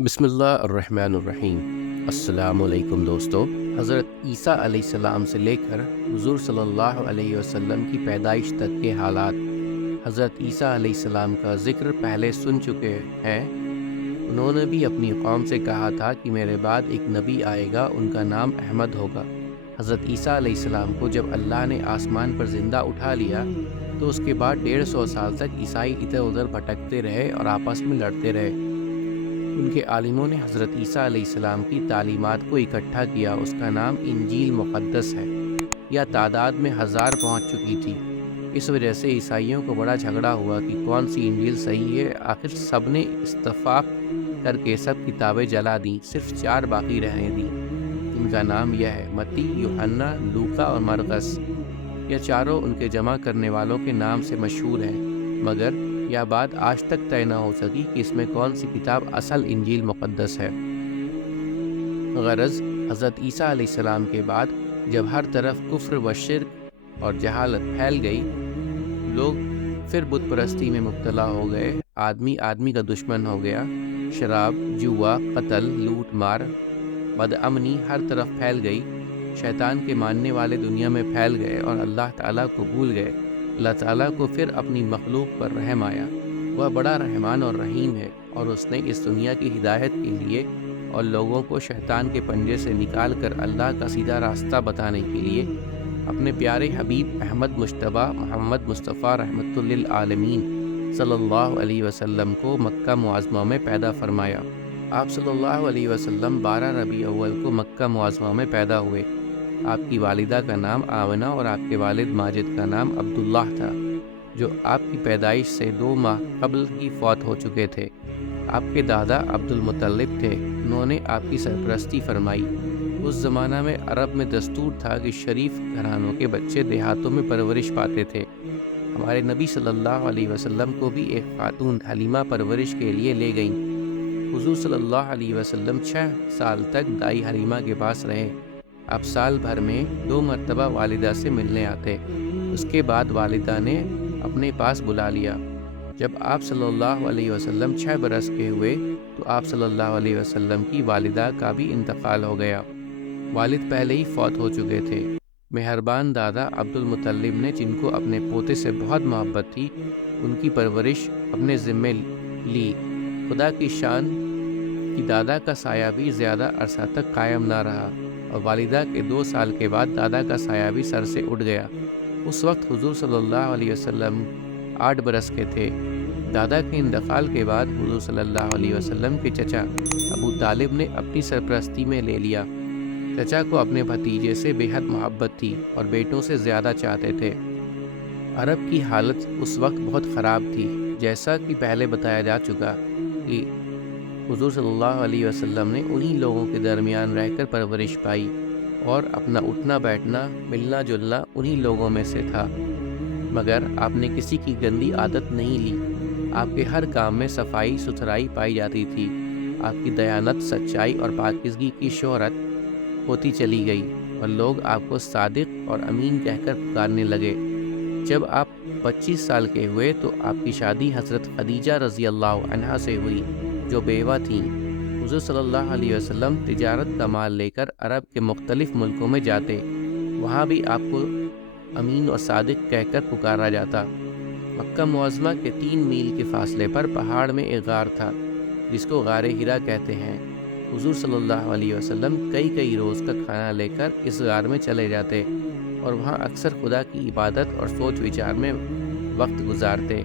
بسم اللہ الرحمن الرحیم۔ السلام علیکم دوستو۔ حضرت عیسیٰ علیہ السلام سے لے کر حضور صلی اللہ علیہ وسلم کی پیدائش تک کے حالات۔ حضرت عیسیٰ علیہ السلام کا ذکر پہلے سن چکے ہیں۔ انہوں نے بھی اپنی قوم سے کہا تھا کہ میرے بعد ایک نبی آئے گا، ان کا نام احمد ہوگا۔ حضرت عیسیٰ علیہ السلام کو جب اللہ نے آسمان پر زندہ اٹھا لیا تو اس کے بعد 150 سال تک عیسائی ادھر ادھر بھٹکتے رہے اور آپس میں لڑتے رہے۔ ان کے عالموں نے حضرت عیسیٰ علیہ السلام کی تعلیمات کو اکٹھا کیا، اس کا نام انجیل مقدس ہے۔ یہ تعداد میں 1000 پہنچ چکی تھی۔ اس وجہ سے عیسائیوں کو بڑا جھگڑا ہوا کہ کون سی انجیل صحیح ہے۔ آخر سب نے اتفاق کر کے سب کتابیں جلا دیں، صرف 4 باقی رہنے دیں۔ ان کا نام یہ ہے: متی، یوحنا، لوقا اور مرقس۔ یہ چاروں ان کے جمع کرنے والوں کے نام سے مشہور ہیں، مگر یہ بات آج تک طے نہ ہو سکی کہ اس میں کون سی کتاب اصل انجیل مقدس ہے۔ غرض حضرت عیسیٰ علیہ السلام کے بعد جب ہر طرف کفر و شرک اور جہالت پھیل گئی، لوگ پھر بت پرستی میں مبتلا ہو گئے، آدمی آدمی کا دشمن ہو گیا، شراب، جوا، قتل، لوٹ مار، بدامنی ہر طرف پھیل گئی، شیطان کے ماننے والے دنیا میں پھیل گئے اور اللہ تعالیٰ کو بھول گئے۔ اللہ تعالیٰ کو پھر اپنی مخلوق پر رحم آیا۔ وہ بڑا رحمان اور رحیم ہے، اور اس نے اس دنیا کی ہدایت کے لیے اور لوگوں کو شیطان کے پنجے سے نکال کر اللہ کا سیدھا راستہ بتانے کے لیے اپنے پیارے حبیب احمد مجتبیٰ محمد مصطفیٰ رحمۃ للعالمین صلی اللہ علیہ وسلم کو مکہ معظمہ میں پیدا فرمایا۔ آپ صلی اللہ علیہ وسلم 12 ربیع اول کو مکہ معظمہ میں پیدا ہوئے۔ آپ کی والدہ کا نام آمنہ اور آپ کے والد ماجد کا نام عبداللہ تھا، جو آپ کی پیدائش سے 2 ماہ قبل ہی فوت ہو چکے تھے۔ آپ کے دادا عبد المطلب تھے، انہوں نے آپ کی سرپرستی فرمائی۔ اس زمانہ میں عرب میں دستور تھا کہ شریف گھرانوں کے بچے دیہاتوں میں پرورش پاتے تھے۔ ہمارے نبی صلی اللہ علیہ وسلم کو بھی ایک خاتون حلیمہ پرورش کے لیے لے گئیں۔ حضور صلی اللہ علیہ وسلم 6 سال تک دائی حلیمہ کے پاس رہے۔ آپ سال بھر میں 2 مرتبہ والدہ سے ملنے آتے۔ اس کے بعد والدہ نے اپنے پاس بلا لیا۔ جب آپ صلی اللہ علیہ وسلم 6 برس کے ہوئے تو آپ صلی اللہ علیہ وسلم کی والدہ کا بھی انتقال ہو گیا۔ والد پہلے ہی فوت ہو چکے تھے۔ مہربان دادا عبد المطلب نے، جن کو اپنے پوتے سے بہت محبت تھی، ان کی پرورش اپنے ذمے لی۔ خدا کی شان کہ دادا کا سایہ بھی زیادہ عرصہ تک قائم نہ رہا، اور والدہ کے 2 سال کے بعد دادا کا سایہ بھی سر سے اٹھ گیا۔ اس وقت حضور صلی اللہ علیہ وسلم 8 برس کے تھے۔ دادا کے انتقال کے بعد حضور صلی اللہ علیہ وسلم کے چچا ابو طالب نے اپنی سرپرستی میں لے لیا۔ چچا کو اپنے بھتیجے سے بے حد محبت تھی اور بیٹوں سے زیادہ چاہتے تھے۔ عرب کی حالت اس وقت بہت خراب تھی، جیسا کہ پہلے بتایا جا چکا کہ حضور صلی اللہ علیہ وسلم نے انہی لوگوں کے درمیان رہ کر پرورش پائی، اور اپنا اٹھنا بیٹھنا، ملنا جلنا انہی لوگوں میں سے تھا۔ مگر آپ نے کسی کی گندی عادت نہیں لی۔ آپ کے ہر کام میں صفائی ستھرائی پائی جاتی تھی۔ آپ کی دیانت، سچائی اور پاکیزگی کی شہرت ہوتی چلی گئی، اور لوگ آپ کو صادق اور امین کہہ کر پکارنے لگے۔ جب آپ 25 سال کے ہوئے تو آپ کی شادی حضرت خدیجہ رضی اللہ عنہا سے ہوئی، جو بیوہ تھیں۔ حضور صلی اللہ علیہ وسلم تجارت کا مال لے کر عرب کے مختلف ملکوں میں جاتے، وہاں بھی آپ کو امین اور صادق کہہ کر پکارا جاتا۔ مکہ معظمہ کے 3 میل کے فاصلے پر پہاڑ میں ایک غار تھا، جس کو غار ہرا کہتے ہیں۔ حضور صلی اللہ علیہ وسلم کئی روز کا کھانا لے کر اس غار میں چلے جاتے، اور وہاں اکثر خدا کی عبادت اور سوچ وچار میں وقت گزارتے۔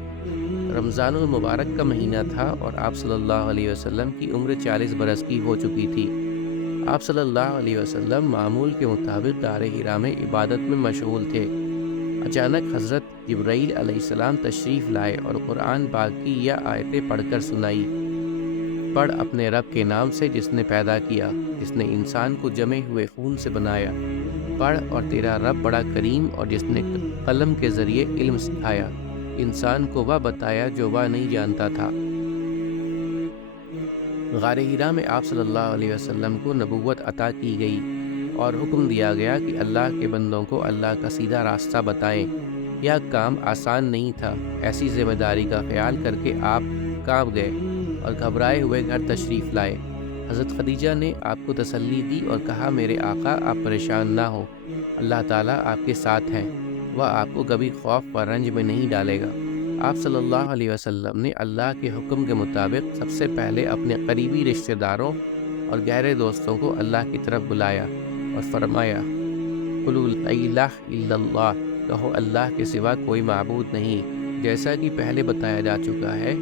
رمضان المبارک کا مہینہ تھا، اور آپ صلی اللہ علیہ وسلم کی عمر 40 برس کی ہو چکی تھی۔ آپ صلی اللہ علیہ وسلم معمول کے مطابق غار ہرا میں عبادت میں مشغول تھے۔ اچانک حضرت جبرائیل علیہ السلام تشریف لائے اور قرآن پاک کی یہ آیتیں پڑھ کر سنائی: پڑھ اپنے رب کے نام سے جس نے پیدا کیا، جس نے انسان کو جمے ہوئے خون سے بنایا۔ پڑھ، اور تیرا رب بڑا کریم، اور جس نے قلم کے ذریعے علم سکھایا، انسان کو وہ بتایا جو وہ نہیں جانتا تھا۔ غار ہرا میں آپ صلی اللہ علیہ وسلم کو نبوت عطا کی گئی، اور حکم دیا گیا کہ اللہ کے بندوں کو اللہ کا سیدھا راستہ بتائیں۔ یہ کام آسان نہیں تھا۔ ایسی ذمہ داری کا خیال کر کے آپ کانپ گئے اور گھبرائے ہوئے گھر تشریف لائے۔ حضرت خدیجہ نے آپ کو تسلی دی اور کہا میرے آقا آپ پریشان نہ ہو، اللہ تعالیٰ آپ کے ساتھ ہیں، وہ آپ کو کبھی خوف و رنج میں نہیں ڈالے گا۔ آپ صلی اللہ علیہ وسلم نے اللہ کے حکم کے مطابق سب سے پہلے اپنے قریبی رشتہ داروں اور گہرے دوستوں کو اللہ کی طرف بلایا اور فرمایا قُلُوا لَا إِلَٰهَ إِلَّا اللَّهُ، کہو اللہ کے سوا کوئی معبود نہیں۔ جیسا کہ پہلے بتایا جا چکا ہے،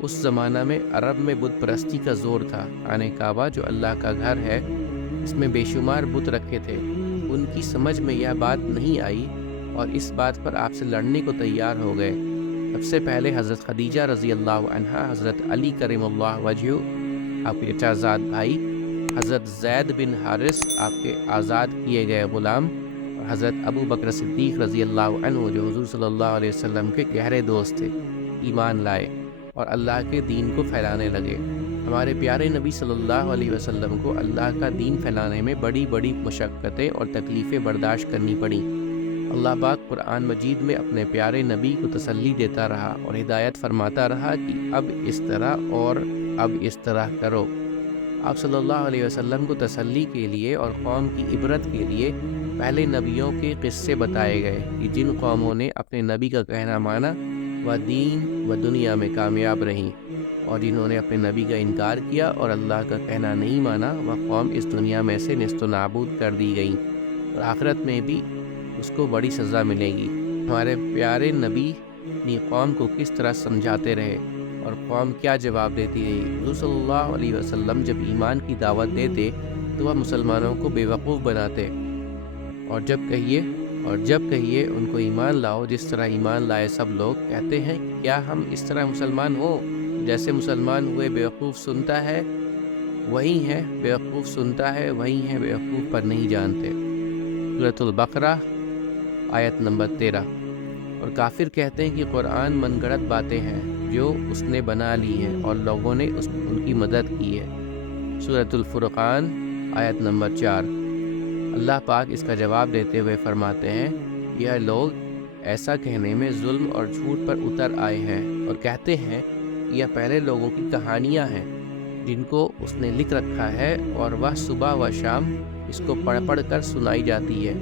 اس زمانہ میں عرب میں بت پرستی کا زور تھا۔ خانہ کعبہ جو اللہ کا گھر ہے، اس میں بے شمار بت رکھے تھے۔ ان کی سمجھ میں یہ بات نہیں آئی اور اس بات پر آپ سے لڑنے کو تیار ہو گئے۔ سب سے پہلے حضرت خدیجہ رضی اللہ عنہا، حضرت علی کرم اللہ وجہہ آپ کے چچا بھائی، حضرت زید بن حارث آپ کے آزاد کیے گئے غلام، اور حضرت ابو بکر صدیق رضی اللہ عنہ جو حضور صلی اللہ علیہ وسلم کے گہرے دوست تھے، ایمان لائے اور اللہ کے دین کو پھیلانے لگے۔ ہمارے پیارے نبی صلی اللہ علیہ وسلم کو اللہ کا دین پھیلانے میں بڑی بڑی مشقتیں اور تکلیفیں برداشت کرنی پڑیں۔ اللہ پاک قرآن مجید میں اپنے پیارے نبی کو تسلی دیتا رہا اور ہدایت فرماتا رہا کہ اب اس طرح اور اب اس طرح کرو۔ آپ صلی اللہ علیہ وسلم کو تسلی کے لیے اور قوم کی عبرت کے لیے پہلے نبیوں کے قصے بتائے گئے کہ جن قوموں نے اپنے نبی کا کہنا مانا وہ دین و دنیا میں کامیاب رہیں، اور جنہوں نے اپنے نبی کا انکار کیا اور اللہ کا کہنا نہیں مانا وہ قوم اس دنیا میں سے نیست و نابود کر دی گئیں، اور آخرت میں بھی اس کو بڑی سزا ملے گی۔ ہمارے پیارے نبی اپنی قوم کو کس طرح سمجھاتے رہے اور قوم کیا جواب دیتی رہی۔ حضور صلی اللہ علیہ وسلم جب ایمان کی دعوت دیتے تو وہ مسلمانوں کو بے وقوف بناتے، اور جب کہیے ان کو ایمان لاؤ جس طرح ایمان لائے سب لوگ، کہتے ہیں کیا ہم اس طرح مسلمان ہوں جیسے مسلمان ہوئے؟ بیوقوف سنتا ہے وہی ہے، بیوقوف سنتا ہے وہی ہے، بیوقوف پر نہیں جانتے۔ سورۃ البقرہ آیت نمبر 13۔ اور کافر کہتے ہیں کہ قرآن من گڑت باتیں ہیں جو اس نے بنا لی ہیں اور لوگوں نے ان کی مدد کی ہے۔ سورۃ الفرقان آیت نمبر 4۔ اللہ پاک اس کا جواب دیتے ہوئے فرماتے ہیں یہ لوگ ایسا کہنے میں ظلم اور جھوٹ پر اتر آئے ہیں اور کہتے ہیں یہ پہلے لوگوں کی کہانیاں ہیں جن کو اس نے لکھ رکھا ہے اور وہ صبح و شام اس کو پڑھ کر سنائی جاتی ہے۔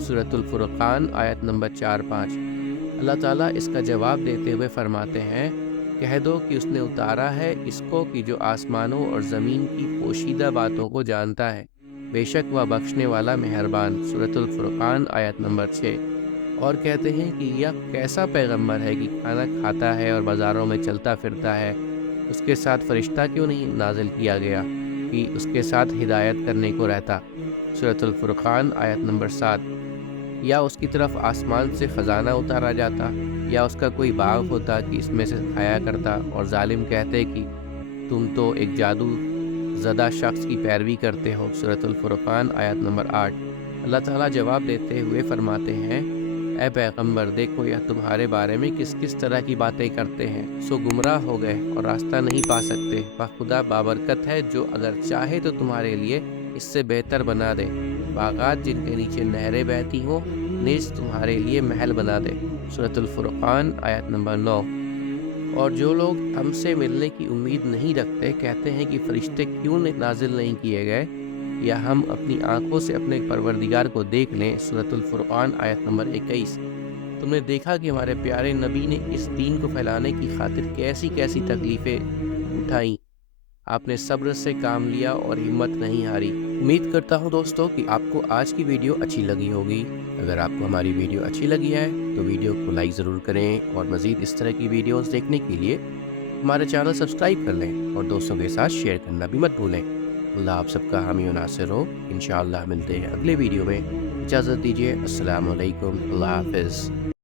سورۃ الفرقان آیت نمبر 4-5۔ اللہ تعالیٰ اس کا جواب دیتے ہوئے فرماتے ہیں کہہ دو کہ اس نے اتارا ہے اس کو کہ جو آسمانوں اور زمین کی پوشیدہ باتوں کو جانتا ہے، بے شک وہ بخشنے والا مہربان۔ سورۃ الفرقان آیت نمبر 6۔ اور کہتے ہیں کہ یہ کیسا پیغمبر ہے کہ کھانا کھاتا ہے اور بازاروں میں چلتا پھرتا ہے، اس کے ساتھ فرشتہ کیوں نہیں نازل کیا گیا کہ اس کے ساتھ ہدایت کرنے کو رہتا؟ سورۃ الفرقان آیت نمبر 7۔ یا اس کی طرف آسمان سے خزانہ اتارا جاتا، یا اس کا کوئی باغ ہوتا کہ اس میں سے کھایا کرتا، اور ظالم کہتے کہ تم تو ایک جادو زدہ شخص کی پیروی کرتے ہو۔ سورۃ الفرقان آیت نمبر 8۔ اللہ تعالیٰ جواب دیتے ہوئے فرماتے ہیں اے پیغمبر دیکھو یہ تمہارے بارے میں کس کس طرح کی باتیں کرتے ہیں، سو گمراہ ہو گئے اور راستہ نہیں پا سکتے۔ وہ خدا بابرکت ہے جو اگر چاہے تو تمہارے لیے اس سے بہتر بنا دے، باغات جن کے نیچے نہریں بہتی ہوں نیز تمہارے لیے محل بنا دے۔ سورۃ الفرقان آیت نمبر 9۔ اور جو لوگ ہم سے ملنے کی امید نہیں رکھتے کہتے ہیں کہ فرشتے کیوں نازل نہیں کیے گئے یا ہم اپنی آنکھوں سے اپنے پروردگار کو دیکھ لیں۔ سورۃ الفرقان آیت نمبر 21۔ تم نے دیکھا کہ ہمارے پیارے نبی نے اس دین کو پھیلانے کی خاطر کیسی کیسی تکلیفیں اٹھائیں، آپ نے صبر سے کام لیا اور ہمت نہیں ہاری۔ امید کرتا ہوں دوستو کہ آپ کو آج کی ویڈیو اچھی لگی ہوگی۔ اگر آپ کو ہماری ویڈیو اچھی لگی ہے تو ویڈیو کو لائک ضرور کریں، اور مزید اس طرح کی ویڈیوز دیکھنے کے لیے ہمارے چینل سبسکرائب کر لیں اور دوستوں کے ساتھ شیئر کرنا بھی مت بھولیں۔ اللہ آپ سب کا حامی و ناصر ہو۔ انشاءاللہ ملتے ہیں اگلے ویڈیو میں۔ اجازت دیجیے، السلام علیکم، اللہ حافظ۔